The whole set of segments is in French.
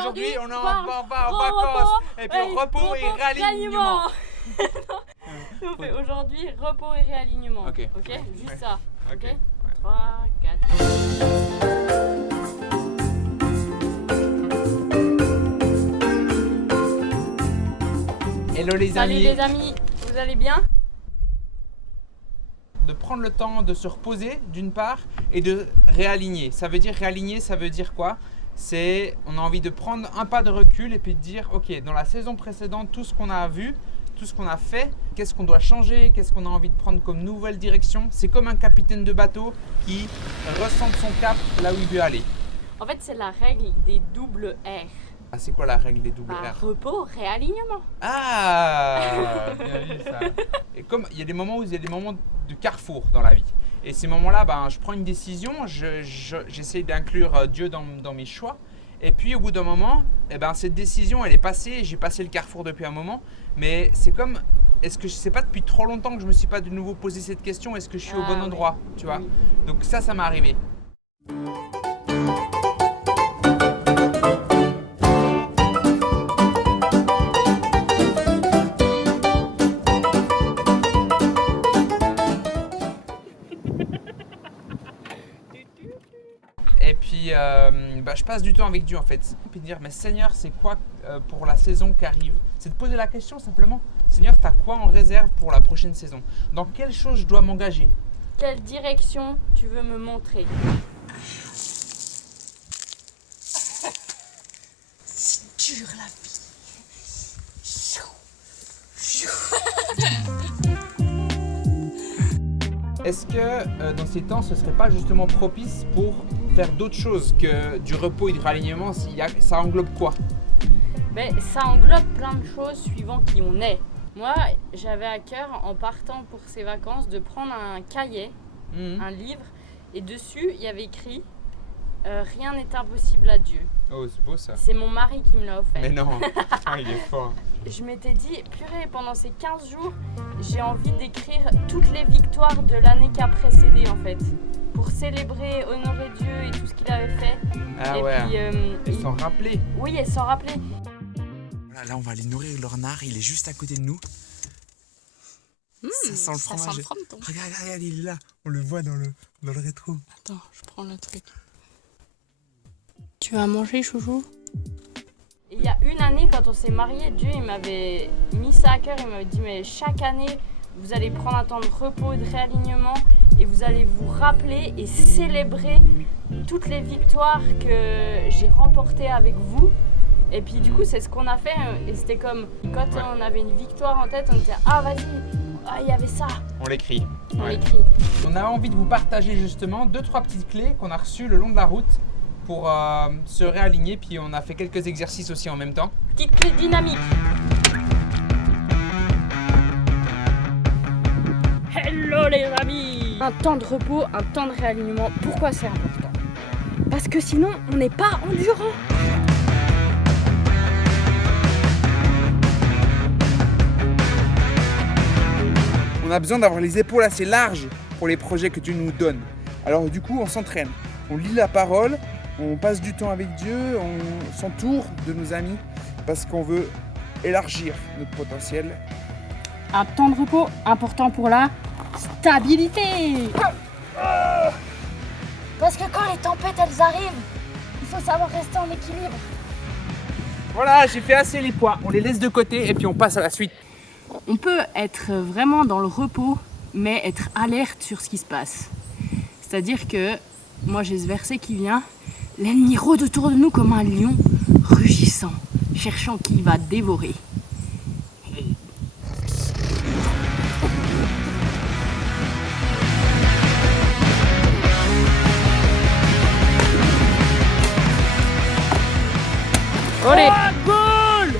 aujourd'hui on va en vacances. Et puis repos et réalignement. On fait aujourd'hui repos et réalignement. Ok. Juste ça. Ok. 3, 4. Hello les Salut amis. les amis, vous allez bien? De prendre le temps de se reposer d'une part et de réaligner. Ça veut dire quoi? C'est on a envie de prendre un pas de recul et puis de dire ok, dans la saison précédente, tout ce qu'on a vu, tout ce qu'on a fait, qu'est-ce qu'on doit changer, qu'est-ce qu'on a envie de prendre comme nouvelle direction. C'est comme un capitaine de bateau qui ressent son cap là où il veut aller. En fait, c'est la règle des doubles R. Ah, c'est quoi la règle des doubles R? Repos, réalignement. Ah, bien vu ça. Et comme il y a des moments de carrefour dans la vie. Et ces moments-là, je prends une décision, j'essaie d'inclure Dieu dans mes choix. Et puis au bout d'un moment, cette décision, elle est passée. J'ai passé le carrefour depuis un moment. Mais c'est comme, est-ce que je sais pas depuis trop longtemps que je me suis pas de nouveau posé cette question, est-ce que je suis au bon endroit, tu vois? Donc ça m'est arrivé. Et puis, je passe du temps avec Dieu en fait. Et puis dire, mais Seigneur, c'est quoi pour la saison qui arrive? C'est de poser la question simplement. Seigneur, tu as quoi en réserve pour la prochaine saison? Dans quelle chose je dois m'engager? Quelle direction tu veux me montrer? C'est dur la vie. Est-ce que dans ces temps, ce serait pas justement propice pour faire d'autres choses que du repos et du réalignement? Ça englobe quoi? Ça englobe plein de choses suivant qui on est. Moi, j'avais à cœur, en partant pour ces vacances, de prendre un cahier, un livre, et dessus, il y avait écrit « Rien n'est impossible à Dieu ». Oh, c'est beau ça. C'est mon mari qui me l'a offert. Mais non, il est fort. Je m'étais dit, purée, pendant ces 15 jours, j'ai envie d'écrire toutes les victoires de l'année qui a précédé en fait. Pour célébrer, honorer Dieu et tout ce qu'il avait fait. Ah et ouais, puis, et s'en rappeler. Oui, et s'en rappeler. Voilà, là on va aller nourrir Lornard, il est juste à côté de nous. Ça sent le fromage. Regarde, il est là. On le voit dans le rétro. Attends, je prends le truc. Tu as mangé, chouchou? Il y a une année, quand on s'est mariés, Dieu il m'avait mis ça à cœur. Il m'avait dit, mais chaque année, vous allez prendre un temps de repos, de réalignement et vous allez vous rappeler et célébrer toutes les victoires que j'ai remportées avec vous. Et puis du coup, c'est ce qu'on a fait. Et c'était comme, quand on avait une victoire en tête, on était, ah vas-y, il y avait ça. On l'écrit. On l'écrit. On avait envie de vous partager justement 2-3 petites clés qu'on a reçues le long de la route pour se réaligner, puis on a fait quelques exercices aussi en même temps. Petite clé dynamique. Hello les amis. Un temps de repos, un temps de réalignement, pourquoi c'est important? Parce que sinon, on n'est pas endurant. On a besoin d'avoir les épaules assez larges pour les projets que Dieu nous donne. Alors du coup, on s'entraîne, on lit la parole, on passe du temps avec Dieu, on s'entoure de nos amis parce qu'on veut élargir notre potentiel. Un temps de repos important pour la stabilité. Parce que quand les tempêtes elles arrivent, il faut savoir rester en équilibre. Voilà, j'ai fait assez les poids, on les laisse de côté et puis on passe à la suite. On peut être vraiment dans le repos, mais être alerte sur ce qui se passe. C'est-à-dire que, moi j'ai ce verset qui vient, l'ennemi rôde autour de nous comme un lion, rugissant, cherchant qui il va dévorer. Allez. Goal.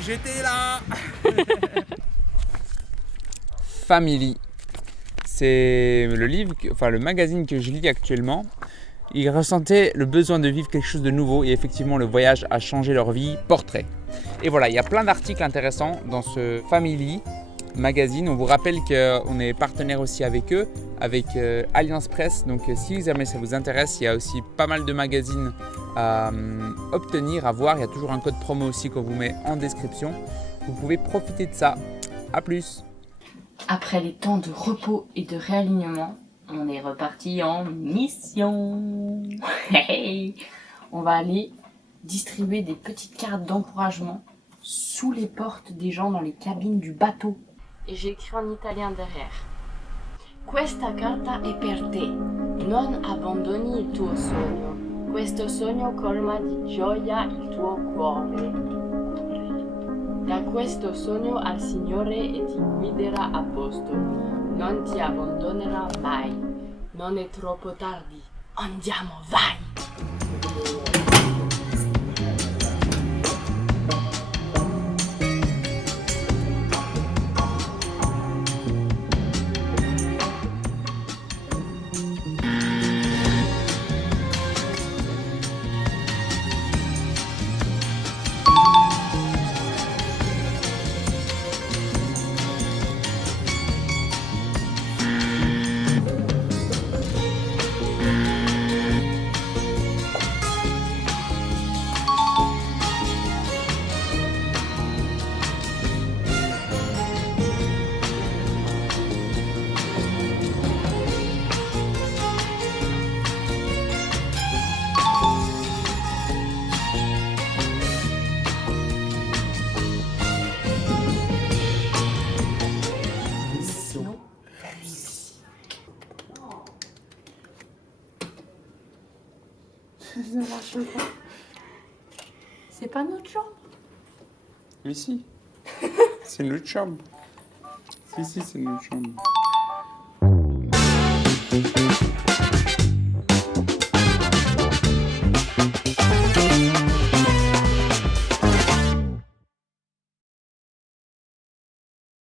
J'étais là. Family, c'est le magazine que je lis actuellement. Ils ressentaient le besoin de vivre quelque chose de nouveau et effectivement le voyage a changé leur vie. Portrait. Et voilà, il y a plein d'articles intéressants dans ce Family Magazine. On vous rappelle qu'on est partenaire aussi avec eux, avec Alliance Presse. Donc si jamais ça vous intéresse, il y a aussi pas mal de magazines à obtenir, à voir. Il y a toujours un code promo aussi qu'on vous met en description. Vous pouvez profiter de ça. À plus. Après les temps de repos et de réalignement, on est reparti en mission. On va aller distribuer des petites cartes d'encouragement sous les portes des gens dans les cabines du bateau. Et j'ai écrit en italien derrière. Questa carta è per te. Non abbandoni il tuo sogno. Questo sogno colma di gioia il tuo cuore. Da questo sogno al Signore e ti guiderà a posto. Non ti abbandonerà mai. Non è troppo tardi. Andiamo, vai! C'est pas notre chambre. Mais si. C'est notre chambre. Si, c'est notre chambre.